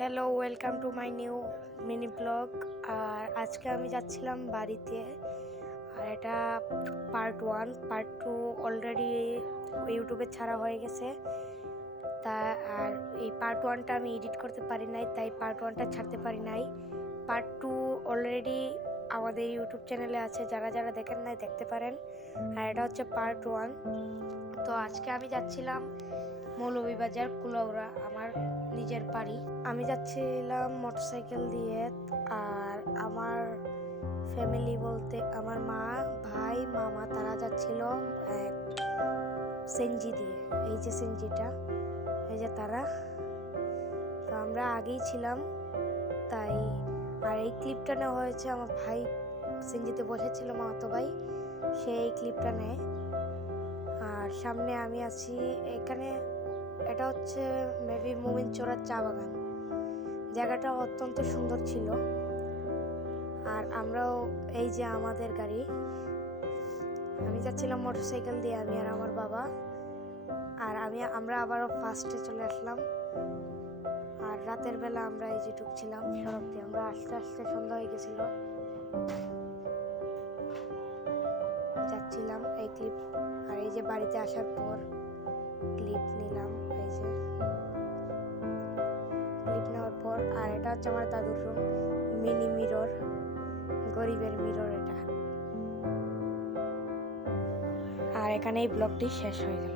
Hello, welcome to my new mini blog. আর আজকে আমি যাচ্ছিলাম বাড়িতে। আর এটা পার্ট 1, পার্ট 2 অলরেডি ইউটিউবে ছাড়া হয়ে গেছে। তা আর এই পার্ট 1টা আমি এডিট করতে পারি নাই, তাই পার্ট 1টা ছাড়তে পারি নাই। পার্ট 2 অলরেডি আমাদের ইউটিউব চ্যানেলে আছে, যারা যারা দেখেন নাই দেখতে পারেন। আর এটা হচ্ছে পার্ট 1। তো আজকে আমি যাচ্ছিলাম মৌলভীবাজার কুলাউড়া, আমার নিজের বাড়ি। আমি যাচ্ছিলাম মোটরসাইকেল দিয়ে। আর আমার ফ্যামিলি বলতে আমার মা, ভাই, মামা তারা যাচ্ছিল সেনজি দিয়ে। এই যে সেনজিটা, এই যে তারা। তো আমরা আগেই ছিলাম তাই। আর এই ক্লিপটা নেওয়া হয়েছে, আমার ভাই সেনজিতে বসেছিল, মামাতো ভাই, সে এই ক্লিপটা নেয়। আর সামনে আমি আছি এখানে। এটা হচ্ছে মেবি মোমিনচড়ার চা বাগান। জায়গাটা অত্যন্ত সুন্দর ছিল। আর আমরাও, এই যে আমাদের গাড়ি, আমি যাচ্ছিলাম মোটরসাইকেল দিয়ে, আমি আর আমার বাবা। আর আমরা আবারও ফার্স্টে চলে আসলাম। আর রাতের বেলা আমরা এই যে ঢুকছিলাম সড়ক দিয়ে, আমরা আস্তে আস্তে সন্ধ্যা হয়ে গেছিল, যাচ্ছিলাম এই ক্লিপ। আর এই যে বাড়িতে আসার পর ক্লিপ নিলাম, এই যে ক্লিপ নেওয়ার পর। আর এটা হচ্ছে আমার দাদুর রুম, মিনি মিরর, গরিবের মিরর এটা। আর এখানে এই ব্লগটি শেষ হয়ে গেল।